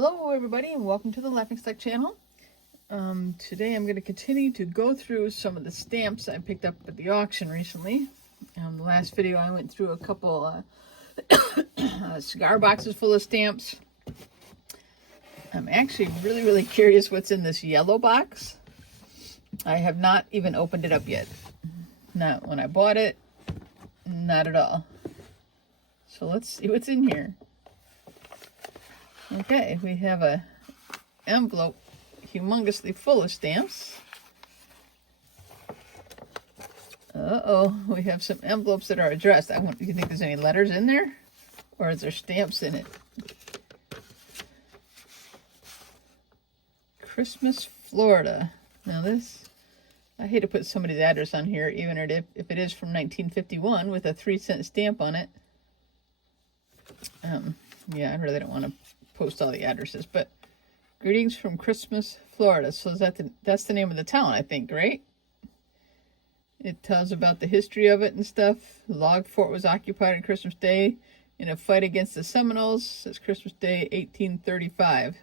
Hello everybody and welcome to the Laughing Stock channel. Today I'm going to continue to go through some of the stamps I picked up at the auction recently. The last video I went through a couple cigar boxes full of stamps. I'm actually really curious what's in this yellow box. I have not even opened it up yet. Not when I bought it, not at all. So let's see what's in here. Okay, we have a envelope humongously full of stamps. We have some envelopes that are addressed. Do you think there's any letters in there? Or is there stamps in it? Christmas, Florida. Now this, I hate to put somebody's address on here, even if it is from 1951 with a 3-cent stamp on it. Yeah, I really don't want to post all the addresses, but greetings from Christmas, Florida. So that's the name of the town, I think, right? It tells about the history of it and stuff. The log fort was occupied on Christmas Day in a fight against the Seminoles. It's Christmas Day, 1835.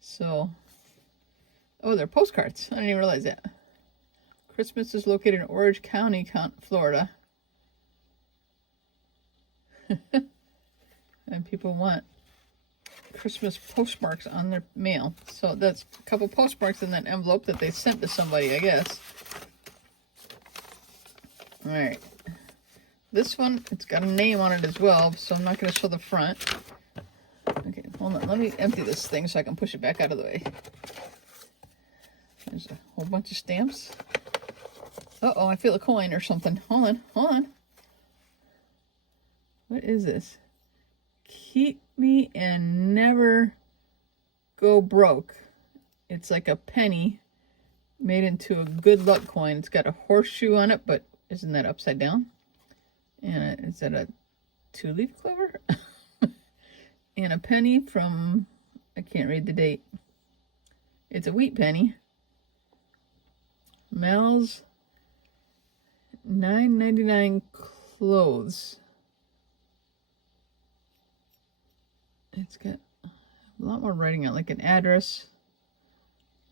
So, oh, they're postcards. I didn't even realize that. Christmas is located in Orange County, Florida. And people want Christmas postmarks on their mail. So that's a couple postmarks in that envelope that they sent to somebody, I guess. Alright. This one, it's got a name on it as well, so I'm not going to show the front. Okay, hold on. Let me empty this thing so I can push it back out of the way. There's a whole bunch of stamps. Uh-oh, I feel a coin or something. Hold on. What is this? Keep me and never go broke. It's like a penny made into a good luck coin. It's got a horseshoe on it, but isn't that upside down? And is that a 2-leaf clover? And a penny from, I can't read the date. It's a wheat penny. Mel's $9.99 clothes. It's got a lot more writing on, like an address,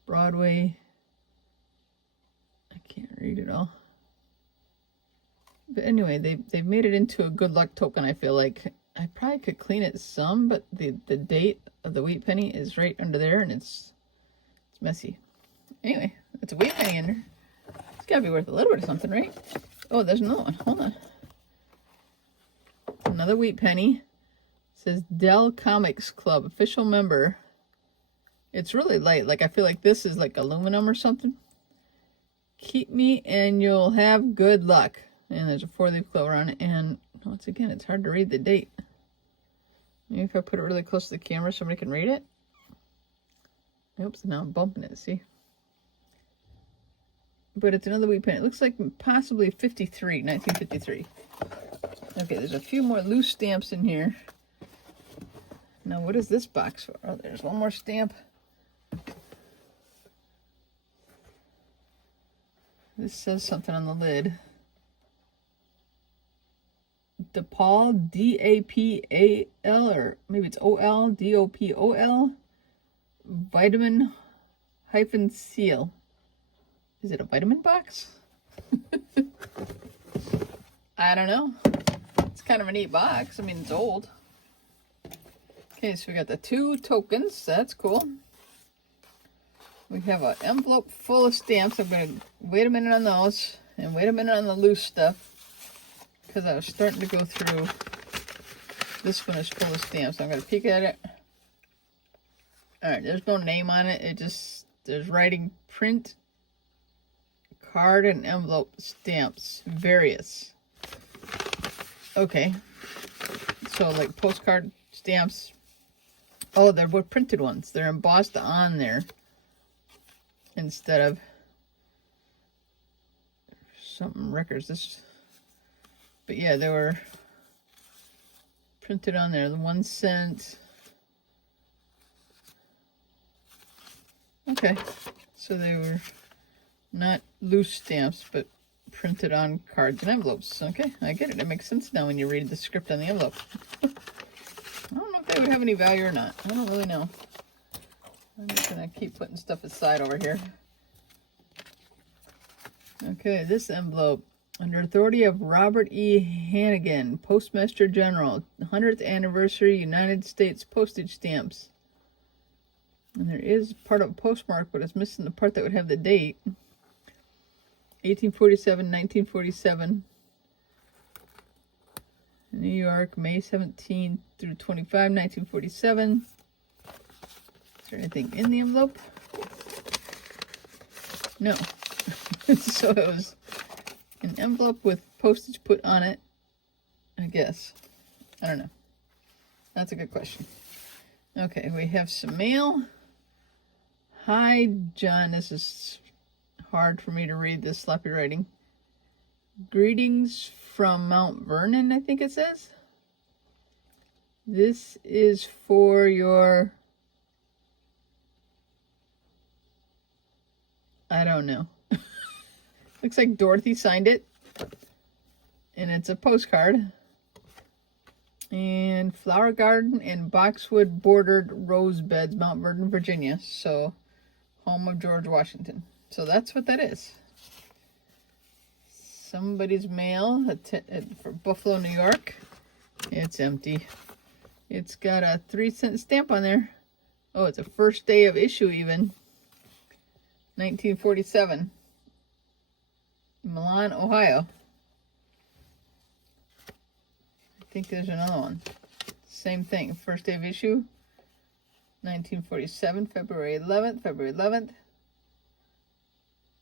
Broadway. I can't read it all. But anyway, they've made it into a good luck token, I feel like. I probably could clean it some, but the date of the wheat penny is right under there, and it's messy. Anyway, it's a wheat penny in there. It's got to be worth a little bit of something, right? Oh, there's another one. Hold on. Another wheat penny. Says Dell Comics Club, official member. It's really light. Like, I feel like this is like aluminum or something. Keep me and you'll have good luck. And there's a 4-leaf clover on it. And once again, it's hard to read the date. Maybe if I put it really close to the camera, somebody can read it. Oops, now I'm bumping it, see? But it's another wheat penny. It looks like possibly 1953. Okay, there's a few more loose stamps in here. Now, what is this box for? Oh, there's one more stamp. This says something on the lid. DePaul, D-A-P-A-L, or maybe it's O-L, D-O-P-O-L, vitamin hyphen seal. Is it a vitamin box? I don't know. It's kind of a neat box. I mean, it's old. Okay, so we got the 2 tokens. That's cool. We have an envelope full of stamps. I'm going to wait a minute on those and wait a minute on the loose stuff because I was starting to go through. This one is full of stamps. I'm going to peek at it. Alright, there's no name on it. There's writing print, card, and envelope stamps. Various. Okay. So, like postcard stamps. Oh, they're printed ones. They're embossed on there instead of something records. But yeah, they were printed on there. The 1 cent. Okay, so they were not loose stamps, but printed on cards and envelopes. Okay, I get it. It makes sense now when you read the script on the envelope. I don't know if they would have any value or not. I don't really know. I'm just gonna keep putting stuff aside over here. Okay, this envelope. Under authority of Robert E. Hannigan, Postmaster General, 100th Anniversary United States Postage Stamps. And there is part of a postmark, but it's missing the part that would have the date. 1847, 1947. New York, May 17 through 25, 1947. Is there anything in the envelope? No. So it was an envelope with postage put on it, I guess. I don't know. That's a good question. Okay, we have some mail. Hi, John. This is hard for me to read, this sloppy writing. Greetings from Mount Vernon, I think it says. This is for your... I don't know. Looks like Dorothy signed it. And it's a postcard. And flower garden and boxwood bordered rose beds, Mount Vernon, Virginia. So, home of George Washington. So that's what that is. Somebody's mail for Buffalo, New York. It's empty. It's got a 3-cent stamp on there. Oh, it's a first day of issue even. 1947. Milan, Ohio. I think there's another one. Same thing. First day of issue. 1947, February 11th.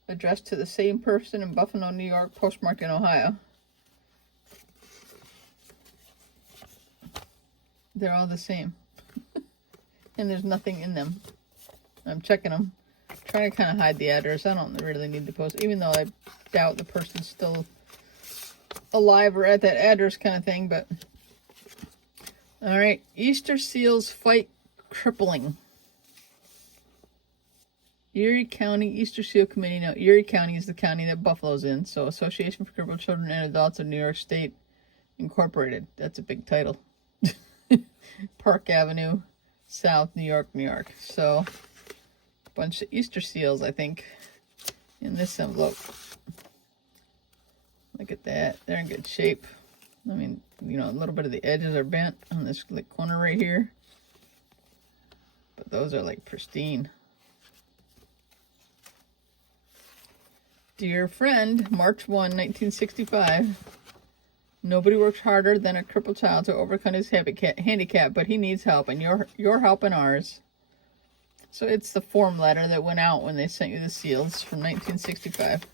Addressed to the same person in Buffalo, New York, postmarked in Ohio. They're all the same. And there's nothing in them. I'm checking them. Trying to kind of hide the address. I don't really need to post, even though I doubt the person's still alive or at that address kind of thing, but... Alright, Easter seals fight crippling. Erie County Easter Seal Committee. Now, Erie County is the county that Buffalo's in, so Association for Crippled Children and Adults of New York State Incorporated. That's a big title. Park Avenue, South, New York, New York. So, a bunch of Easter seals, I think, in this envelope. Look at that. They're in good shape. I mean, you know, a little bit of the edges are bent on this corner right here. But those are like pristine. Dear friend, March 1, 1965. Nobody works harder than a crippled child to overcome his handicap, but he needs help, and your help and ours. So it's the form letter that went out when they sent you the seals from 1965.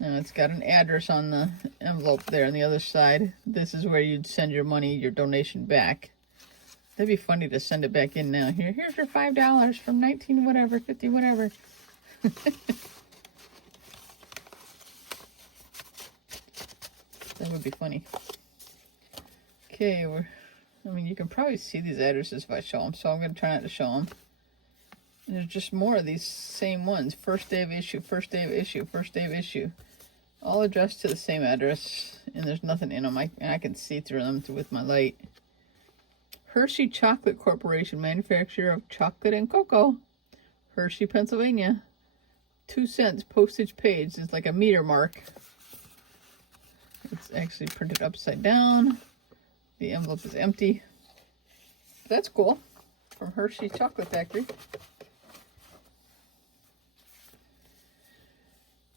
Now it's got an address on the envelope there on the other side. This is where you'd send your money, your donation back. That'd be funny to send it back in now. Here's your $5 from 19 whatever, 50 whatever. That would be funny. Okay, I mean, you can probably see these addresses if I show them, so I'm going to try not to show them. There's just more of these same ones. First day of issue, first day of issue, first day of issue. All addressed to the same address, and there's nothing in them. I can see through them with my light. Hershey Chocolate Corporation, manufacturer of chocolate and cocoa. Hershey, Pennsylvania. 2 cents postage paid. It's like a meter mark. It's actually printed upside down. The envelope is empty. That's cool. From Hershey Chocolate Factory.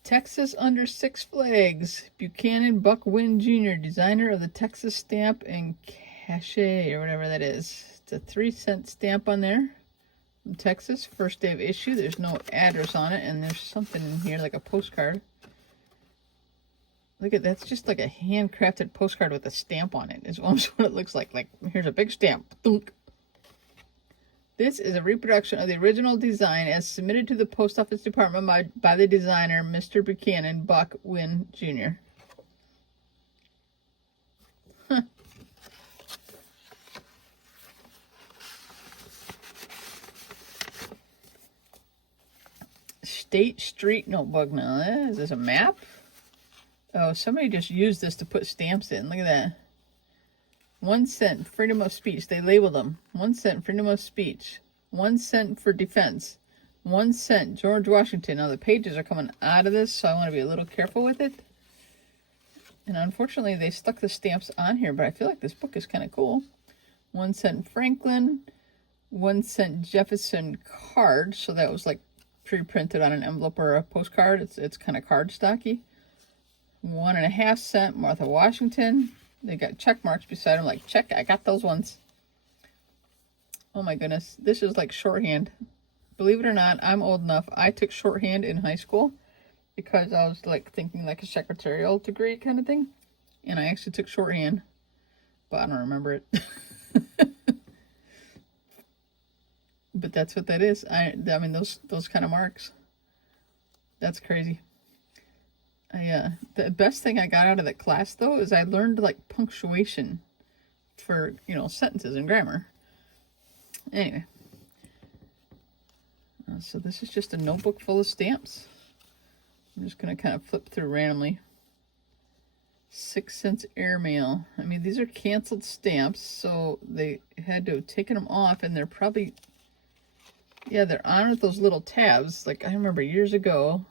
Texas Under Six Flags. Buchanan Buck Wynn Jr., designer of the Texas stamp and cachet, or whatever that is. It's a 3-cent stamp on there. From Texas. First day of issue. There's no address on it, and there's something in here like a postcard. Look at that. It's just like a handcrafted postcard with a stamp on it. Is almost what it looks like. Like, here's a big stamp. Thunk. This is a reproduction of the original design as submitted to the Post Office Department by the designer, Mr. Buchanan Buck Wynn Jr. Huh. State Street Notebook. Now, is this a map? Oh, somebody just used this to put stamps in. Look at that. 1 cent, freedom of speech. They labeled them. 1 cent, freedom of speech. 1 cent for defense. 1 cent, George Washington. Now the pages are coming out of this, so I want to be a little careful with it. And unfortunately, they stuck the stamps on here, but I feel like this book is kind of cool. 1 cent Franklin, 1 cent Jefferson card. So that was like pre-printed on an envelope or a postcard. It's kind of cardstocky. 1.5 cent Martha Washington. They got check marks beside them, like, check, I got those ones. Oh my goodness, this is like shorthand. Believe it or not, I'm old enough. I took shorthand in high school because I was like thinking like a secretarial degree kind of thing. And I actually took shorthand, but I don't remember it. But that's what that is. I mean, those kind of marks. That's crazy. The best thing I got out of the class though is I learned like punctuation for, you know, sentences and grammar. Anyway, so this is just a notebook full of stamps. I'm just going to kind of flip through randomly. 6 cents airmail. I mean, these are canceled stamps, so they had to have taken them off, and they're probably, yeah, they're on with those little tabs. Like, I remember years ago,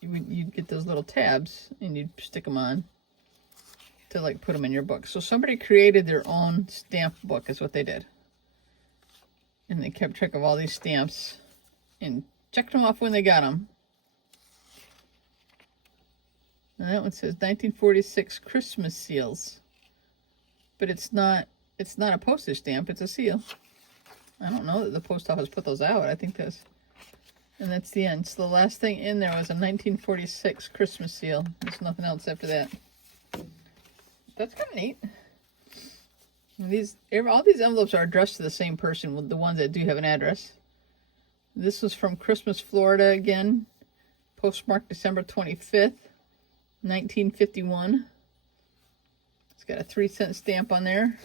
you'd get those little tabs, and you'd stick them on to, like, put them in your book. So somebody created their own stamp book, is what they did. And they kept track of all these stamps and checked them off when they got them. And that one says 1946 Christmas seals. But it's not a postage stamp, it's a seal. I don't know that the post office put those out. I think that's, and that's the end. So the last thing in there was a 1946 Christmas seal. There's nothing else after that. That's kind of neat. All these envelopes are addressed to the same person, with the ones that do have an address. This was from Christmas, Florida again. Postmarked December 25th, 1951. It's got a 3 cent stamp on there.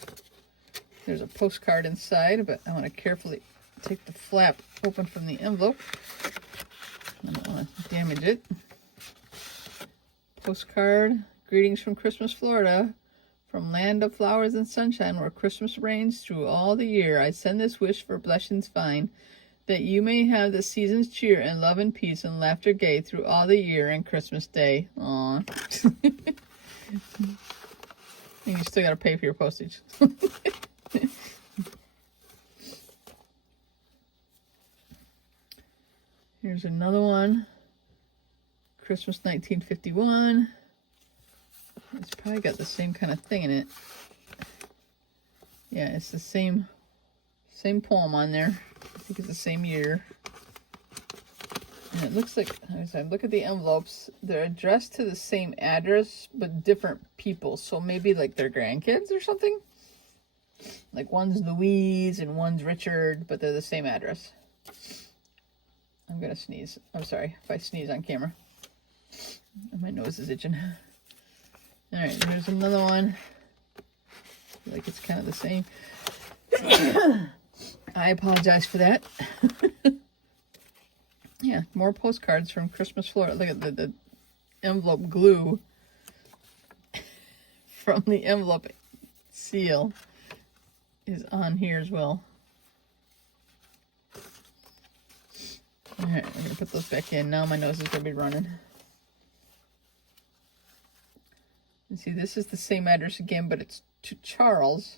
There's a postcard inside, but I want to carefully take the flap open from the envelope. I don't want to damage it. Postcard. Greetings from Christmas, Florida. From land of flowers and sunshine, where Christmas reigns through all the year, I send this wish for blessings fine, that you may have the season's cheer and love and peace and laughter gay through all the year and Christmas Day. Aw. And you still gotta pay for your postage. Here's another one. Christmas 1951. It's probably got the same kind of thing in it. Yeah, it's the same poem on there. I think it's the same year. And it looks like, as I look at the envelopes, they're addressed to the same address, but different people. So maybe like their grandkids or something. Like one's Louise and one's Richard, but they're the same address. I'm gonna sneeze. I'm sorry if I sneeze on camera. My nose is itching. Alright, here's another one. I feel like it's kind of the same. I apologize for that. Yeah, more postcards from Christmas, Florida. Look at the envelope glue from the envelope seal is on here as well. Alright, we're going to put those back in. Now my nose is going to be running. And see, this is the same address again, but it's to Charles.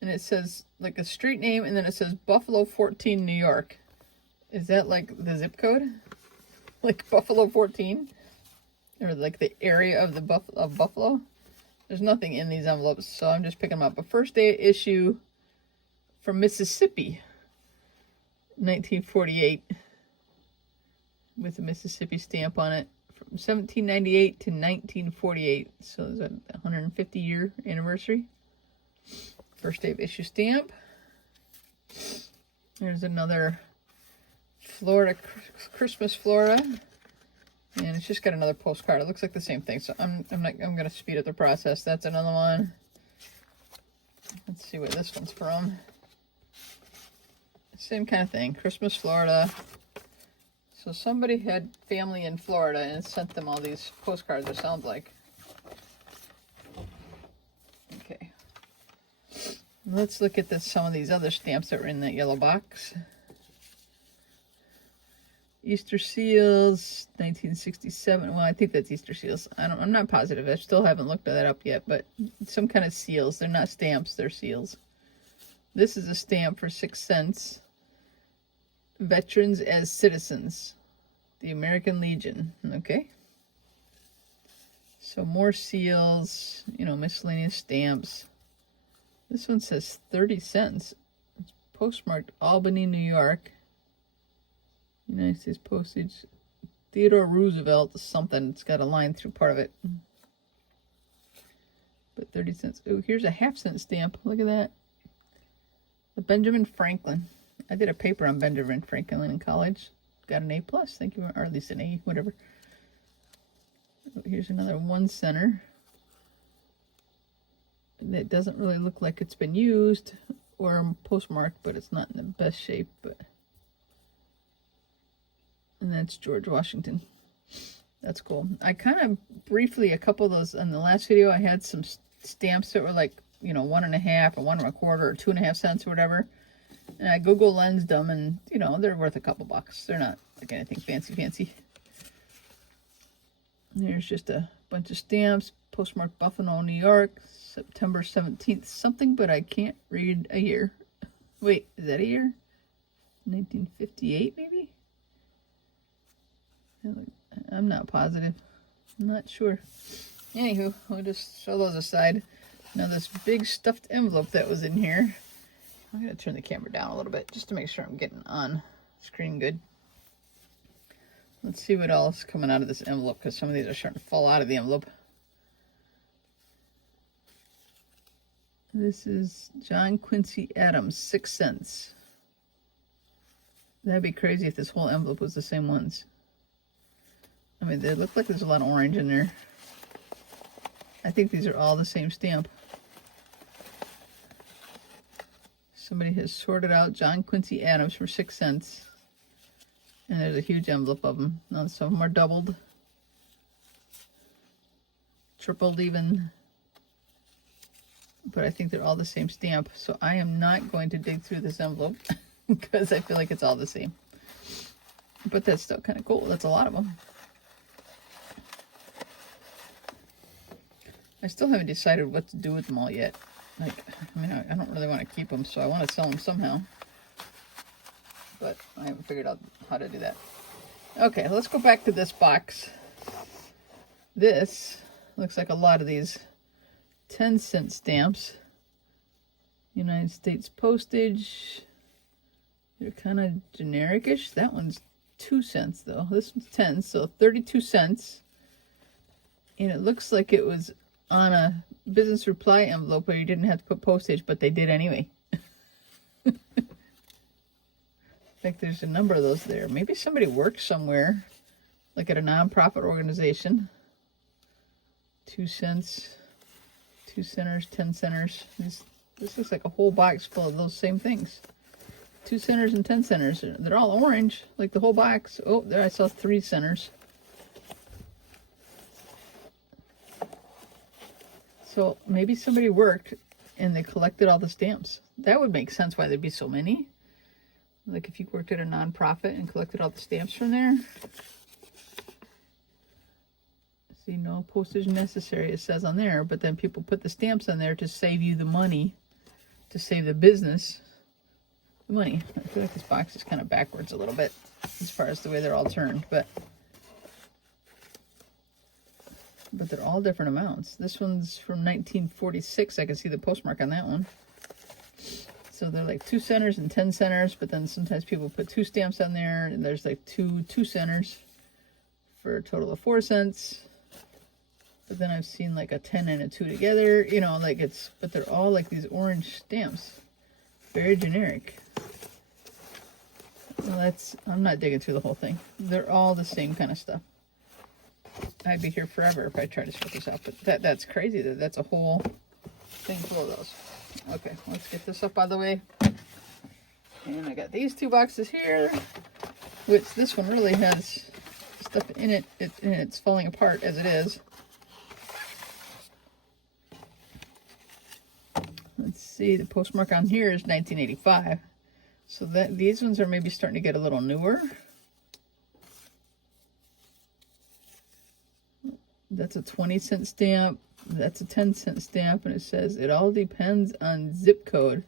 And it says, like, a street name, and then it says Buffalo 14, New York. Is that, like, the zip code? Like, Buffalo 14? Or, like, the area of the of Buffalo? There's nothing in these envelopes, so I'm just picking them up. A first day issue from Mississippi, 1948, with a Mississippi stamp on it. From 1798 to 1948, so there's a 150-year anniversary. First day of issue stamp. There's another Florida, Christmas, Florida, and it's just got another postcard. It looks like the same thing, so I'm gonna speed up the process. That's another one. Let's see what this one's from. Same kind of thing, Christmas, Florida. So somebody had family in Florida and sent them all these postcards, it sounds like. Okay. Let's look at some of these other stamps that were in that yellow box. Easter seals, 1967. Well, I think that's Easter seals. I'm not positive. I still haven't looked that up yet, but some kind of seals. They're not stamps, they're seals. This is a stamp for 6 cents. Veterans as Citizens. The American Legion. Okay. So more seals, you know, miscellaneous stamps. This one says 30 cents. It's postmarked Albany, New York. United States postage. Theodore Roosevelt something. It's got a line through part of it. But 30 cents. Oh, here's a half-cent stamp. Look at that. The Benjamin Franklin. I did a paper on Benjamin Franklin in college. Got an A+. Thank you. Or at least an A, whatever. Here's another 1 center. It doesn't really look like it's been used or postmarked, but it's not in the best shape. But and that's George Washington. That's cool. I kind of briefly, a couple of those in the last video, I had some stamps that were like, you know, 1.5 or 1 1/4 or 2.5 cents or whatever. And I Google lensed them, and you know, they're worth a couple bucks. They're not like anything fancy. There's just a bunch of stamps. Postmarked Buffalo, New York, September 17th something, but I can't read a year. Wait, is that a year? 1958 maybe? I'm not positive. I'm not sure. Anywho, we'll just show those aside. Now this big stuffed envelope that was in here. I'm going to turn the camera down a little bit just to make sure I'm getting on screen good. Let's see what else is coming out of this envelope, because some of these are starting to fall out of the envelope. This is John Quincy Adams, 6 cents. That'd be crazy if this whole envelope was the same ones. I mean, they look like there's a lot of orange in there. I think these are all the same stamp. Somebody has sorted out John Quincy Adams for 6 cents. And there's a huge envelope of them. Now some of them are doubled. Tripled even. But I think they're all the same stamp. So I am not going to dig through this envelope because I feel like it's all the same. But that's still kind of cool. That's a lot of them. I still haven't decided what to do with them all yet. Like, I mean, I don't really want to keep them, so I want to sell them somehow. But I haven't figured out how to do that. Okay, let's go back to this box. This looks like a lot of these 10-cent stamps. United States postage. They're kind of generic-ish. That one's 2 cents, though. This one's 10, so 32 cents. And it looks like it was on a business reply envelope where you didn't have to put postage, but they did anyway. In fact, there's a number of those there. Maybe somebody works somewhere, like at a nonprofit organization. 2 cents, 2 centers, 10 centers. This looks like a whole box full of those same things. 2 centers and 10 centers. They're all orange, like the whole box. Oh, there I saw 3 centers. So maybe somebody worked and they collected all the stamps. That would make sense why there'd be so many. Like if you worked at a nonprofit and collected all the stamps from there. See, no postage necessary, it says on there, but then people put the stamps on there to save you the money, to save the business the money. I feel like this box is kind of backwards a little bit as far as the way they're all turned, but they're all different amounts. This one's from 1946. I can see the postmark on that one. So they're like 2 centers and 10 centers, but then sometimes people put 2 stamps on there, and there's like two centers for a total of 4 cents. But then I've seen like a 10 and a 2 together, you know, like but they're all like these orange stamps. Very generic. Well, I'm not digging through the whole thing. They're all the same kind of stuff. I'd be here forever if I tried to sort this out, but that's crazy. That's a whole thing full of those. Okay, let's get this up out of the way. And I got these 2 boxes here, which this one really has stuff in it, and it's falling apart as it is. Let's see, the postmark on here is 1985. So that these ones are maybe starting to get a little newer. That's a 20-cent stamp. That's a 10-cent stamp, and it says, it all depends on zip code.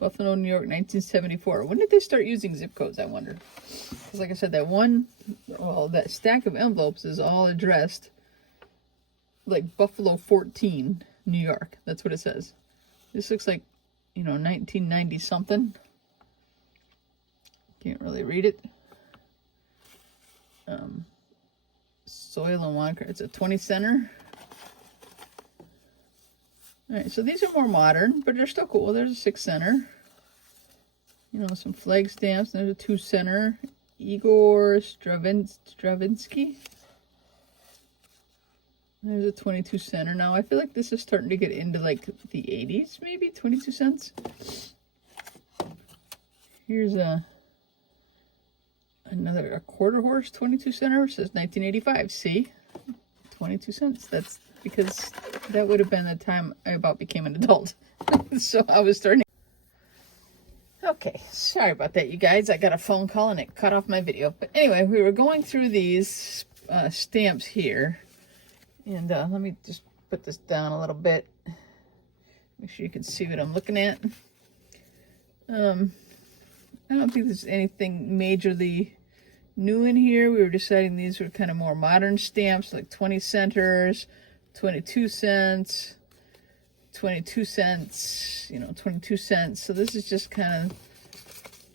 Buffalo, New York, 1974. When did they start using zip codes, I wonder? Because like I said, that stack of envelopes is all addressed like Buffalo 14, New York. That's what it says. This looks like, 1990 something. Can't really read it. Soil and water. It's a 20 center. All right, so these are more modern, but they're still cool. There's a 6 center. Some flag stamps. There's a 2 center. Igor Stravinsky. There's a 22 center. Now I feel like this is starting to get into like the 80s, maybe 22 cents. Here's another a quarter horse 22 center. It says 1985. See, 22 cents. That's because that would have been the time I about became an adult. So I was starting. Okay, sorry about that, you guys. I got a phone call and it cut off my video. But anyway, we were going through these stamps here. And let me just put this down a little bit. Make sure you can see what I'm looking at. I don't think there's anything majorly new in here. We were deciding these were kind of more modern stamps, like 20 centers, 22 cents, 22 cents, 22 cents. So this is just kind of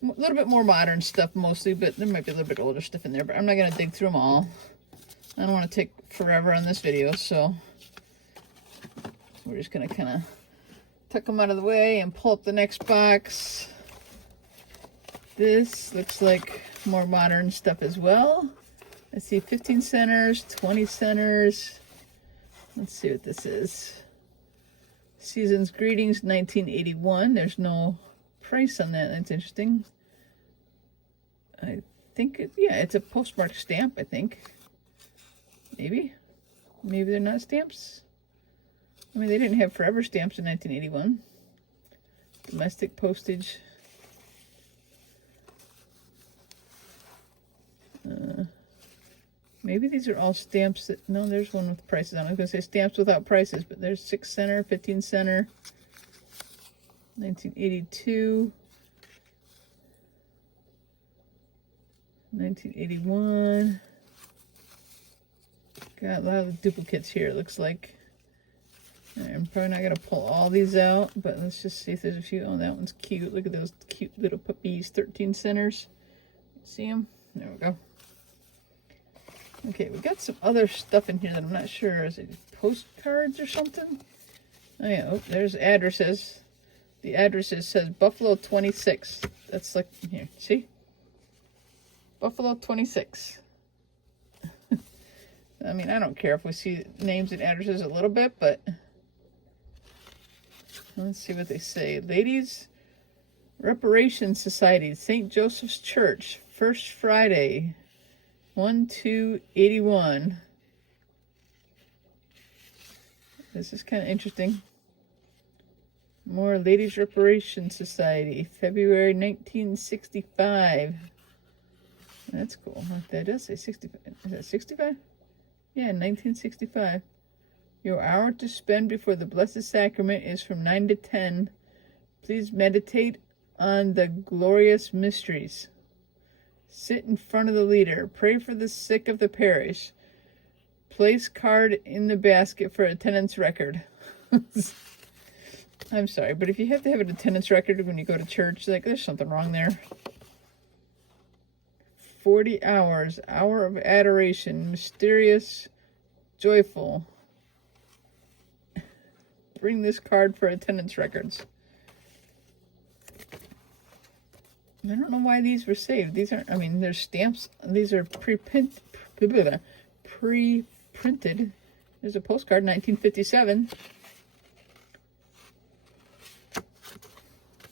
a little bit more modern stuff mostly, but there might be a little bit older stuff in there, but I'm not going to dig through them all. I don't want to take forever on this video, so we're just going to kind of tuck them out of the way and pull up the next box. This looks like more modern stuff as well. Let's see, 15 centers, 20 centers. Let's see what this is. Season's Greetings, 1981. There's no price on that. That's interesting. I think, it's a postmark stamp, I think. Maybe they're not stamps. I mean, they didn't have forever stamps in 1981. Domestic postage. Maybe these are all stamps that, no, there's one with prices on it. I was going to say stamps without prices, but there's 6 center, 15 center, 1982, 1981. Got a lot of duplicates here, it looks like. I'm probably not going to pull all these out, but let's just see if there's a few. Oh, that one's cute. Look at those cute little puppies, 13 centers. See them? There we go. Okay, we got some other stuff in here that I'm not sure. Is it postcards or something? Oh, yeah. Oh, there's addresses. The addresses says Buffalo 26. That's like, here, see? Buffalo 26. I mean, I don't care if we see names and addresses a little bit, but let's see what they say. Ladies Reparation Society, St. Joseph's Church, First Friday, 1/2/81. This is kind of interesting. More Ladies Reparation Society, February 1965. That's cool. That does say 65. Is that 65? Yeah, 1965. Your hour to spend before the Blessed Sacrament is from 9 to 10. Please meditate on the glorious mysteries. Sit in front of the leader. Pray for the sick of the parish. Place card in the basket for attendance record. I'm sorry, but if you have to have an attendance record when you go to church, like, there's something wrong there. 40 hours, hour of adoration, mysterious, joyful. Bring this card for attendance records. I don't know why these were saved. These aren't, I mean, there's stamps. These are pre-printed. There's a postcard, 1957.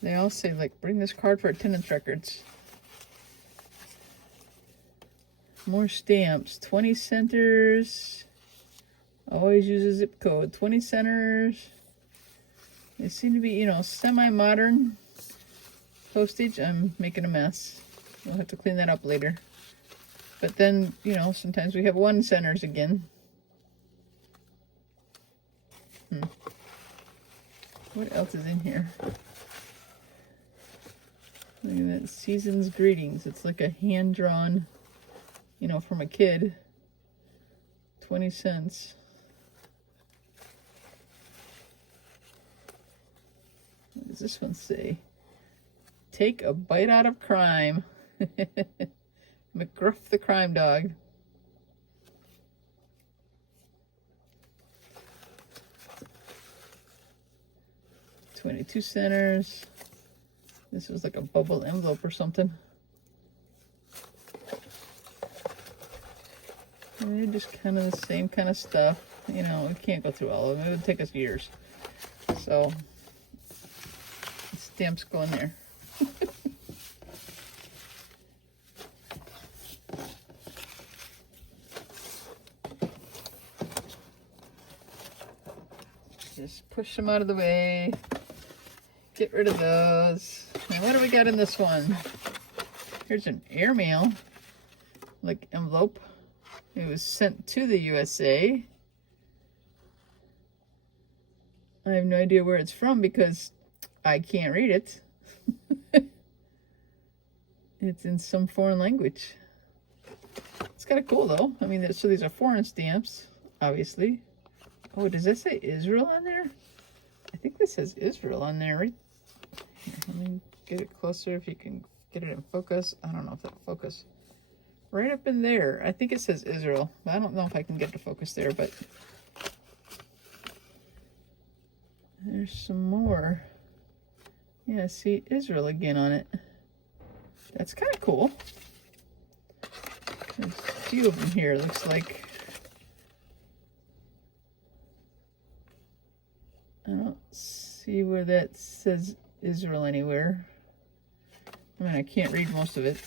They all say, like, bring this card for attendance records. More stamps. 20 centers. Always use a zip code. 20 centers. They seem to be, you know, semi-modern postage. I'm making a mess. We'll have to clean that up later. But then, you know, sometimes we have 1 centers again. What else is in here? Look at that, Season's Greetings. It's like a hand-drawn, you know, from a kid. 20 cents. What does this one say? Take a bite out of crime. McGruff the crime dog. $22 centers. This was like a bubble envelope or something. And they're just kind of the same kind of stuff. You know, we can't go through all of them. It would take us years. So, stamps go in there. Just push them out of the way. Get rid of those. Now, what do we got in this one? Here's an airmail, like envelope. It was sent to the USA. I have no idea where it's from because I can't read it. It's in some foreign language. It's kind of cool though. I mean, so these are foreign stamps, obviously. Oh, does that say Israel on there? I think this says Israel on there, right? Here, let me get it closer if you can get it in focus. I don't know if that'll focus. Right up in there. I think it says Israel. I don't know if I can get the focus there, but there's some more. Yeah, see Israel again on it. That's kind of cool. There's a few of them here, looks like. I don't see where that says Israel anywhere. I mean, I can't read most of it.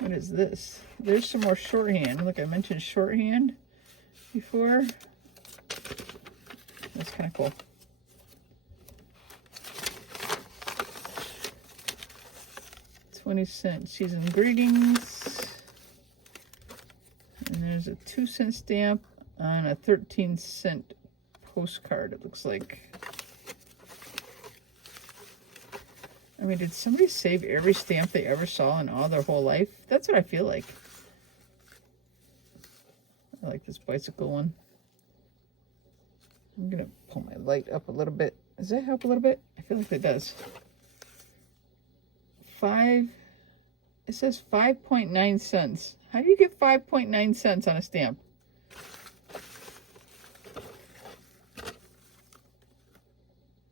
What is this? There's some more shorthand. Look, I mentioned shorthand before. That's kind of cool. $0.20 Season Greetings. And there's a 2-cent stamp on a 13-cent postcard, it looks like. I mean, did somebody save every stamp they ever saw in all their whole life? That's what I feel like. I like this bicycle one. I'm going to pull my light up a little bit. Does that help a little bit? I feel like it does. It says 5.9 cents. How do you get 5.9 cents on a stamp?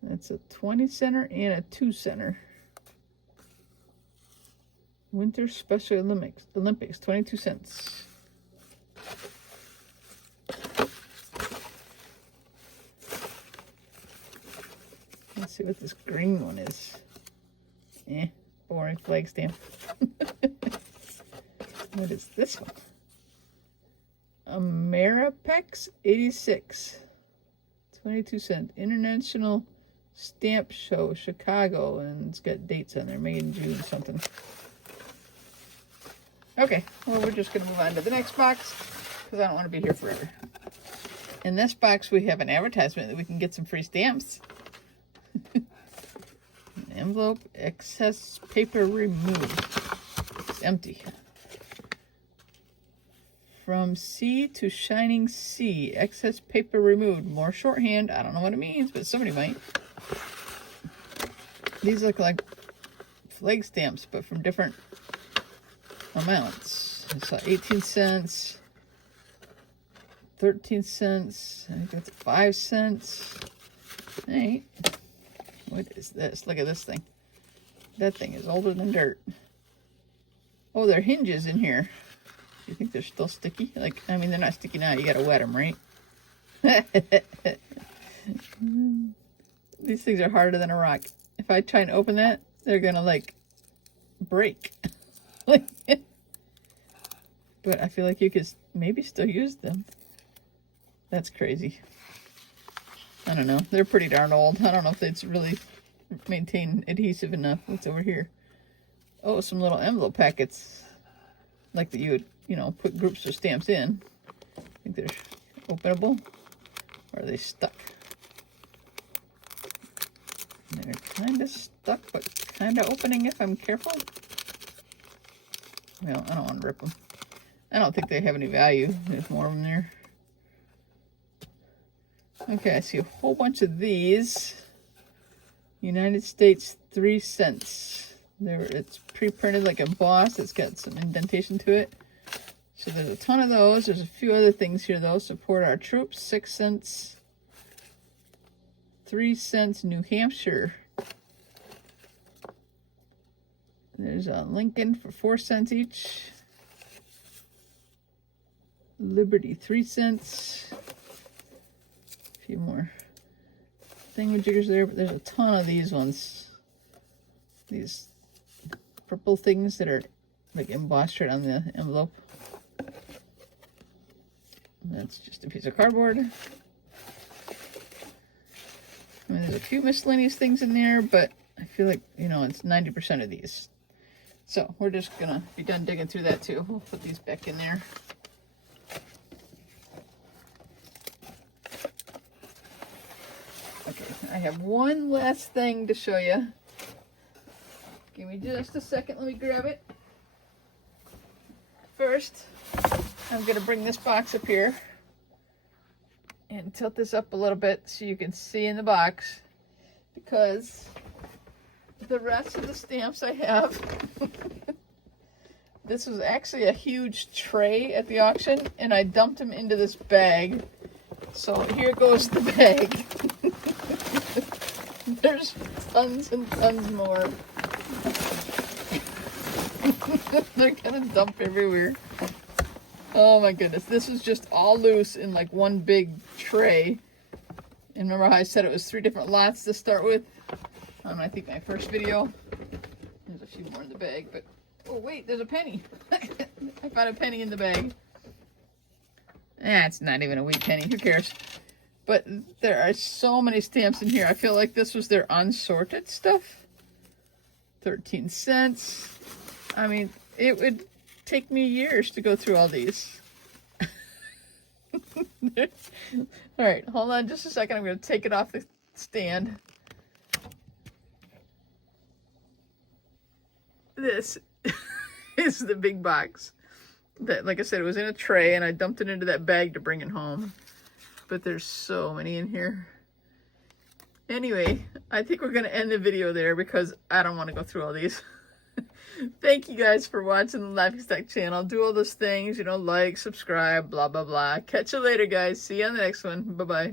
That's a 20 center and a 2 center. Winter Special Olympics, 22 cents. Let's see what this green one is. Boring flag stamp. What is this one? Ameripex 86. 22 cents. International Stamp Show, Chicago. And it's got dates on there. May and June something. Okay, well, we're just going to move on to the next box because I don't want to be here forever. In this box, we have an advertisement that we can get some free stamps. An envelope, excess paper removed. It's empty. From sea to shining sea, excess paper removed. More shorthand. I don't know what it means, but somebody might. These look like flag stamps, but from different amounts. I saw 18 cents, 13 cents, I think that's 5 cents. Hey, what is this? Look at this thing. That thing is older than dirt. Oh, there are hinges in here. You think they're still sticky? Like, I mean, they're not sticky now. You gotta wet them, right? These things are harder than a rock. If I try and open that, they're gonna, like, break. But I feel like you could maybe still use them. That's crazy. I don't know. They're pretty darn old. I don't know if it's really maintain adhesive enough. What's over here? Oh, some little envelope packets. Like that you would, you know, put groups of stamps in. I think they're openable. Or are they stuck? They're kind of stuck, but kind of opening if I'm careful. Well, I don't want to rip them. I don't think they have any value. There's more of them there. Okay, I see a whole bunch of these. United States 3 cents. It's pre-printed, like embossed. It's got some indentation to it. So there's a ton of those. There's a few other things here though. Support our troops, 6 cents. 3 cents, New Hampshire. There's a Lincoln for 4 cents each. Liberty, 3 cents. A few more thingamajiggers there, but there's a ton of these ones. These purple things that are like embossed right on the envelope. That's just a piece of cardboard. I mean, there's a few miscellaneous things in there, but I feel like, you know, it's 90% of these. So we're just gonna be done digging through that too. We'll put these back in there. Okay, I have one last thing to show you. Give me just a second, let me grab it. First, I'm gonna bring this box up here and tilt this up a little bit so you can see in the box, because the rest of the stamps I have, this was actually a huge tray at the auction and I dumped them into this bag. So here goes the bag. There's tons and tons more. They're gonna dump everywhere. Oh my goodness, this was just all loose in like one big tray. And remember how I said it was 3 different lots to start with? I think my first video. There's a few more in the bag, but oh wait, there's a penny. I found a penny in the bag. It's not even a wheat penny, who cares? But there are so many stamps in here. I feel like this was their unsorted stuff. 13 cents. I mean, it would take me years to go through all these. All right, hold on just a second. I'm going to take it off the stand. This is the big box. That, like I said, it was in a tray and I dumped it into that bag to bring it home. But there's so many in here. Anyway, I think we're going to end the video there because I don't want to go through all these. Thank you guys for watching the Laughing Stack channel. Do all those things, you know, like, subscribe, blah, blah, blah. Catch you later, guys. See you on the next one. Bye-bye.